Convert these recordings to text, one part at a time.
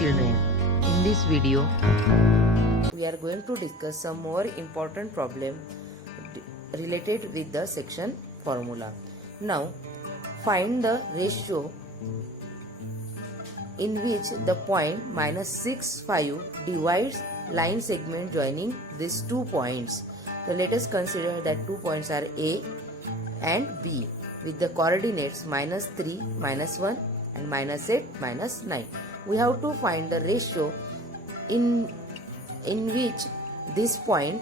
children, in this video we are going to discuss some more important problem related with the section formula. Now find the ratio in which the point -6, 5 divides line segment joining these 2 points. So let us consider that 2 points are A and B with the coordinates -3, -1 and -8, -9. We have to find the ratio in which this point,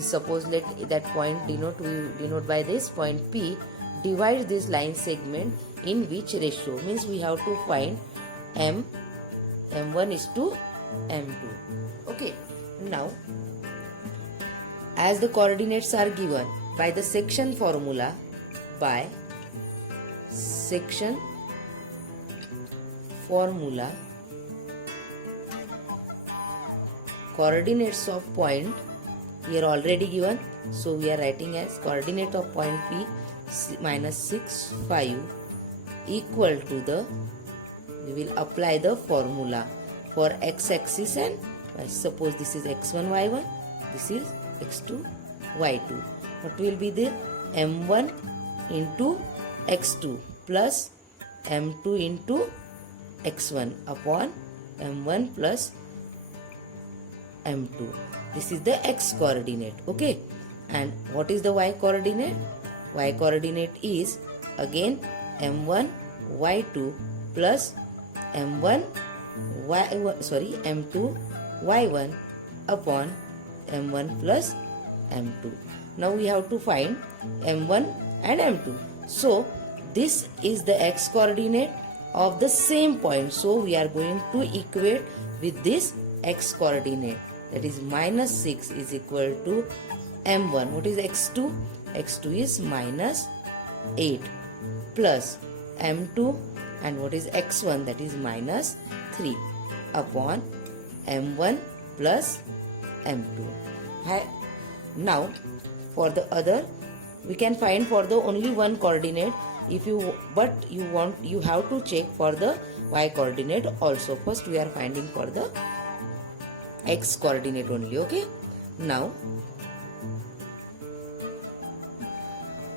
suppose let that point denote by this point P, divides this line segment in which ratio, means we have to find M1 is to M2. Okay, now as the coordinates are given by the section formula, coordinates of point here already given, so we are writing as coordinate of point P -6, 5 equal to the, we will apply the formula for x-axis and suppose this is x1, y1, this is x2, y2. What will be the m1 into x2 plus m2 into x1 upon m1 plus m2. This is the x coordinate. Okay, and what is the y coordinate? Y coordinate is again m1 y2 plus m2 y1 upon m1 plus m2. Now we have to find m1 and m2. So this is the x coordinate of the same point, so we are going to equate with this x coordinate, that is -6 is equal to m1. What is x2? x2 is -8 plus m2, and what is x1? That is -3 upon m1 plus m2. Now for the other, we can find for the only one coordinate, you have to check for the y coordinate also. First we are finding for the x coordinate only. Okay, now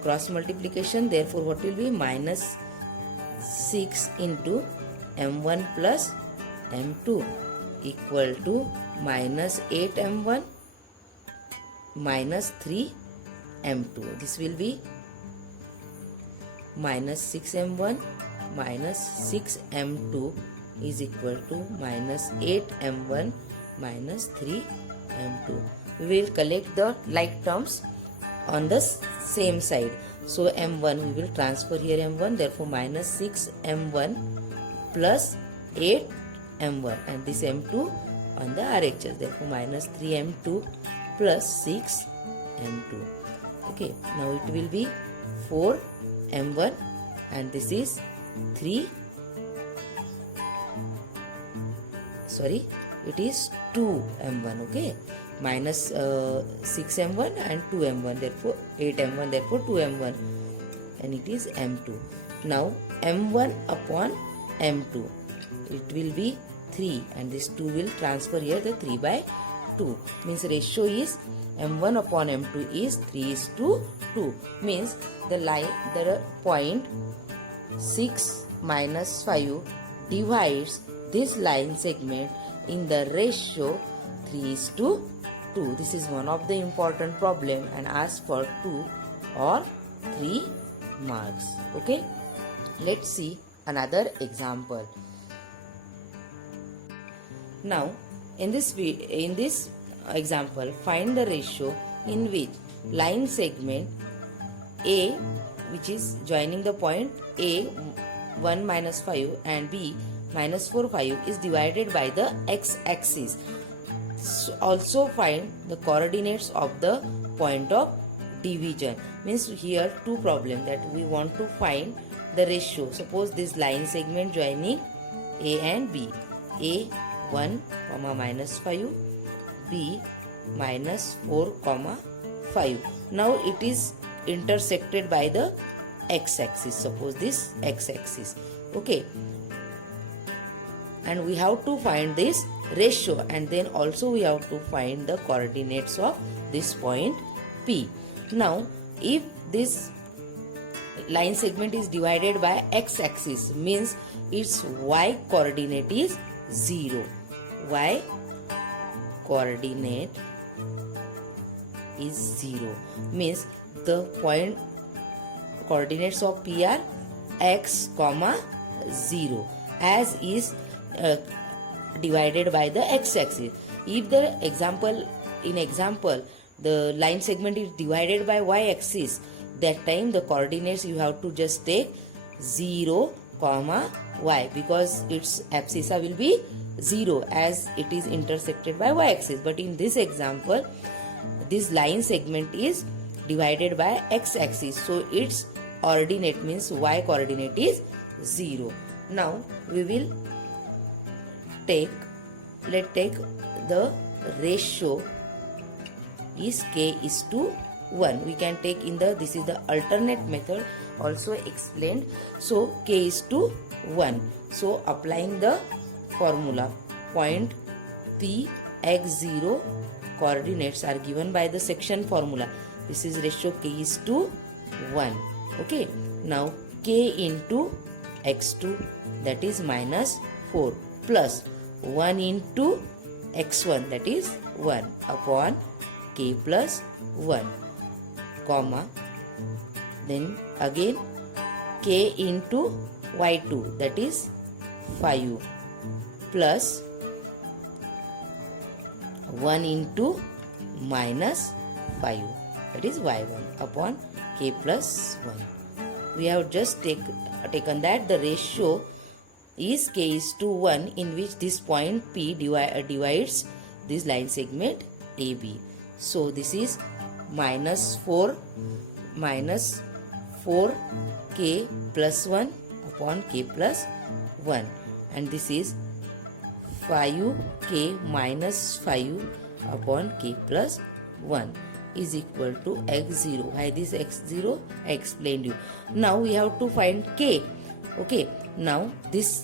cross multiplication, therefore what will be -6 into m1 plus m2 equal to -8 m1 -3 m2. This will be -6 m1 -6 m2 is equal to -8 m1 -3 m2. We will collect the like terms on the same side. So m1 we will transfer here m1, therefore -6 m1 plus 8 m1, and this m2 on the RHS, therefore -3 m2 plus 6 m2. Okay, now it will be 4 m1 and this is 2 m1. Okay, -6 m1 and 2 m1, therefore 8 m1, therefore 2 m1, and it is m2. Now m1 upon m2, it will be 3, and this 2 will transfer here, the 3 by 2, means ratio is m1 upon m2 is 3:2, means the point 6 -5 divides this line segment in the ratio 3:2. This is one of the important problem and ask for 2 or 3 marks. Okay, let's see another example. Now in this example, find the ratio in which line segment A, which is joining the point A 1 -5 and B -4, 5 is divided by the x-axis. So also find the coordinates of the point of division. Means here two problems that we want to find the ratio. Suppose this line segment joining A and B, A 1, -5, B -4, 5. Now it is intersected by the x-axis. Suppose this x-axis. Okay. and we have to find this ratio, and then also we have to find the coordinates of this point P. Now if this line segment is divided by x-axis, means its y coordinate is 0. Y coordinate is 0, means the point coordinates of P are x comma 0, as is divided by the x-axis. If the example the line segment is divided by y-axis, that time the coordinates you have to just take 0 comma y, because its abscissa will be 0 as it is intersected by y-axis. But in this example, this line segment is divided by x-axis, so its ordinate means y coordinate is 0. Now we will let's take the ratio is k is to 1. We can take in the, this is the alternate method also explained. So k is to 1. So applying the formula, point P x0 coordinates are given by the section formula. This is ratio k is to 1. Okay. Now k into x2, that is minus 4, plus 1 into x1, that is 1, upon k plus 1, comma, then again k into y2, that is 5, plus 1 into minus 5, that is y1, upon k plus 1. We have just taken that the ratio is k is to 1, in which this point P divides this line segment AB. So this is minus 4 k plus 1 upon k plus 1, and this is 5k minus 5 upon k plus 1 is equal to x0. Why this x0? I explained you. Now we have to find k. Okay, now this,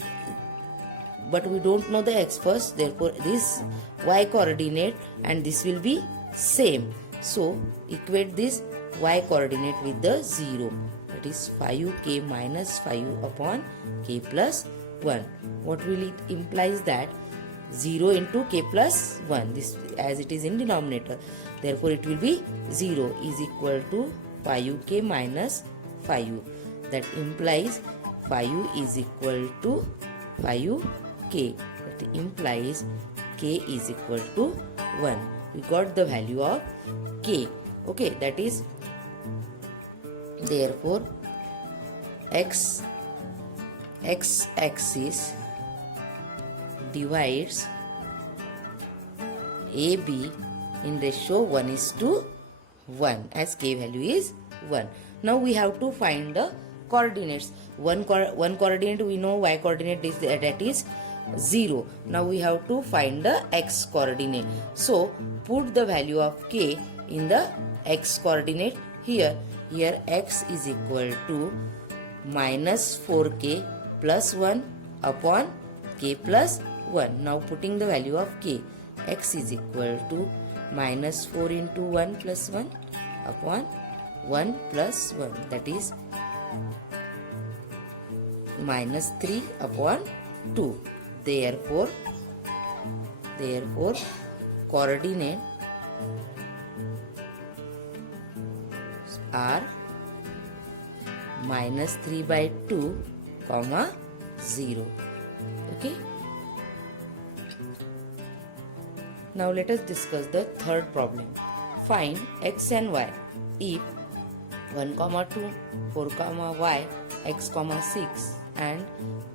but we don't know the x first, therefore this y coordinate and this will be same. So equate this y coordinate with the 0, that is 5k minus 5 upon k plus 1. What will it implies? That 0 into k plus 1, this as it is in denominator, therefore it will be 0 is equal to 5k minus 5. That implies 5 is equal to 5k. That implies k is equal to 1. We got the value of k. Okay, that is, therefore x-axis divides AB in ratio 1 is to 1, as k value is 1. Now we have to find the coordinates. One coordinate we know, y coordinate is that is 0. Now we have to find the x coordinate. So put the value of k in the x coordinate here. Here x is equal to minus 4k plus 1 upon k plus 1. Now putting the value of k, x is equal to minus 4 into 1 plus 1 upon 1 plus 1, that is minus 3 upon 2. Therefore coordinate are minus 3 by 2 comma 0. Okay. Now let us discuss the third problem. Find x and y if 1, 2, 4, y, x, 6 and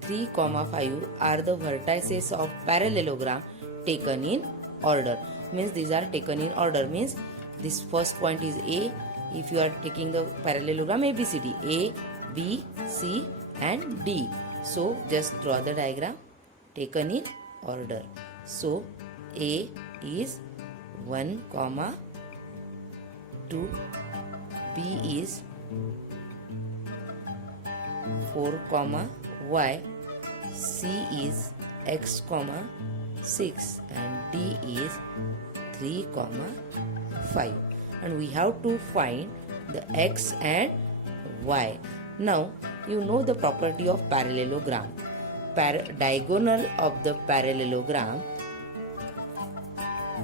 3, 5 are the vertices of parallelogram taken in order. Means these are taken in order, means this first point is A. If you are taking the parallelogram ABCD, A, B, C and D. So just draw the diagram taken in order. So A is 1, 2, B is 4, y, C is x comma 6 and D is 3 comma 5, and we have to find the x and y. Now you know the property of parallelogram. Diagonal of the parallelogram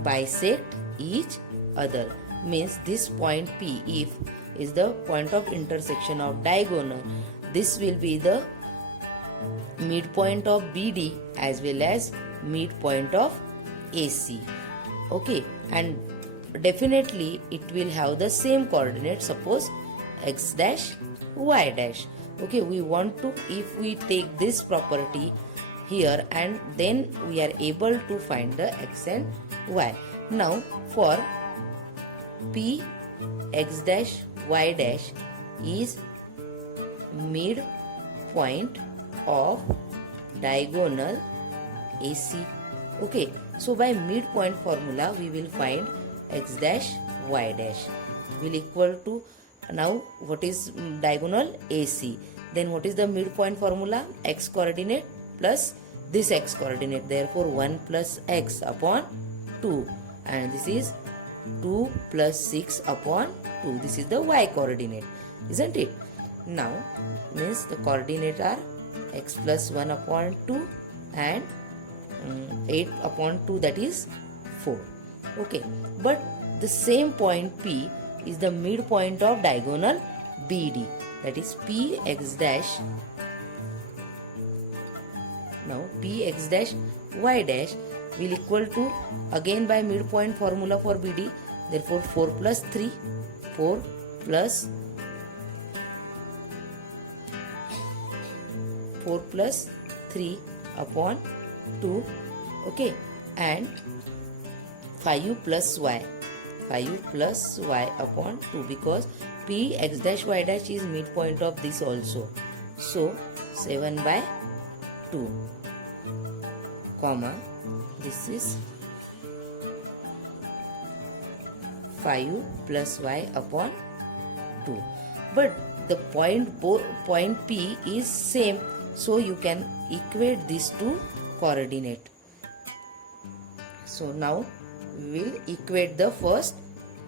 bisect each other, means this point P, if is the point of intersection of diagonal, this will be the midpoint of BD as well as midpoint of AC. Okay, and definitely it will have the same coordinate, suppose x dash y dash. Okay, we want to, if we take this property here, and then we are able to find the x and y. Now for P x dash y dash is midpoint of diagonal AC. Okay, so by midpoint formula we will find x dash y dash will equal to, now what is diagonal AC, then what is the midpoint formula, x coordinate plus this x coordinate, therefore 1 plus x upon 2, and this is 2 plus 6 upon 2, this is the y coordinate, isn't it? Now means the coordinate are x plus 1 upon 2 and 8 upon 2, that is 4. Okay, but the same point P is the midpoint of diagonal BD, that is P x dash. Now P x dash y dash will equal to, again by midpoint formula for BD, therefore 4 plus 3, 4 plus 3 upon 2, okay, and 5 plus y upon 2, because P x dash y dash is midpoint of this also, so 7 by 2, comma, this is 5 plus y upon 2, but the point P is same, so you can equate these two coordinate. So now we will equate the first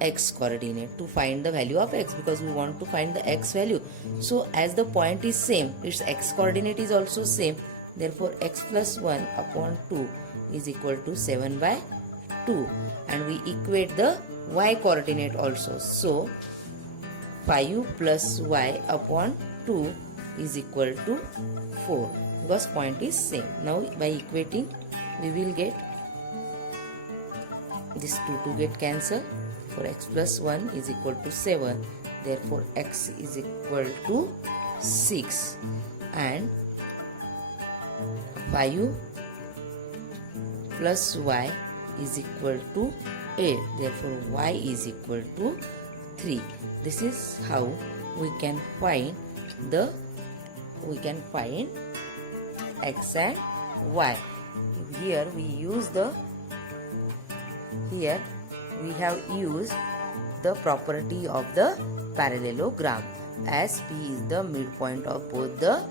x coordinate to find the value of x, because we want to find the x value. So as the point is same, its x coordinate is also same, therefore x plus 1 upon 2 is equal to 7 by 2, and we equate the y coordinate also, so 5 plus y upon 2 is equal to 4, because point is same. Now by equating we will get this 2 get cancelled, for x plus 1 is equal to 7, therefore x is equal to 6, and 5 plus y is equal to 8, therefore y is equal to 3. This is how we can find x and y. Here we have used the property of the parallelogram, as P is the midpoint of both the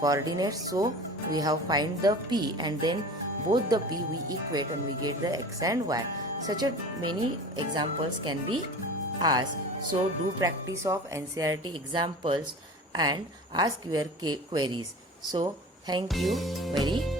coordinates, so we have find the P, and then both the P we equate and we get the x and y. Such a many examples can be asked, so do practice of NCERT examples and ask your queries. So thank you very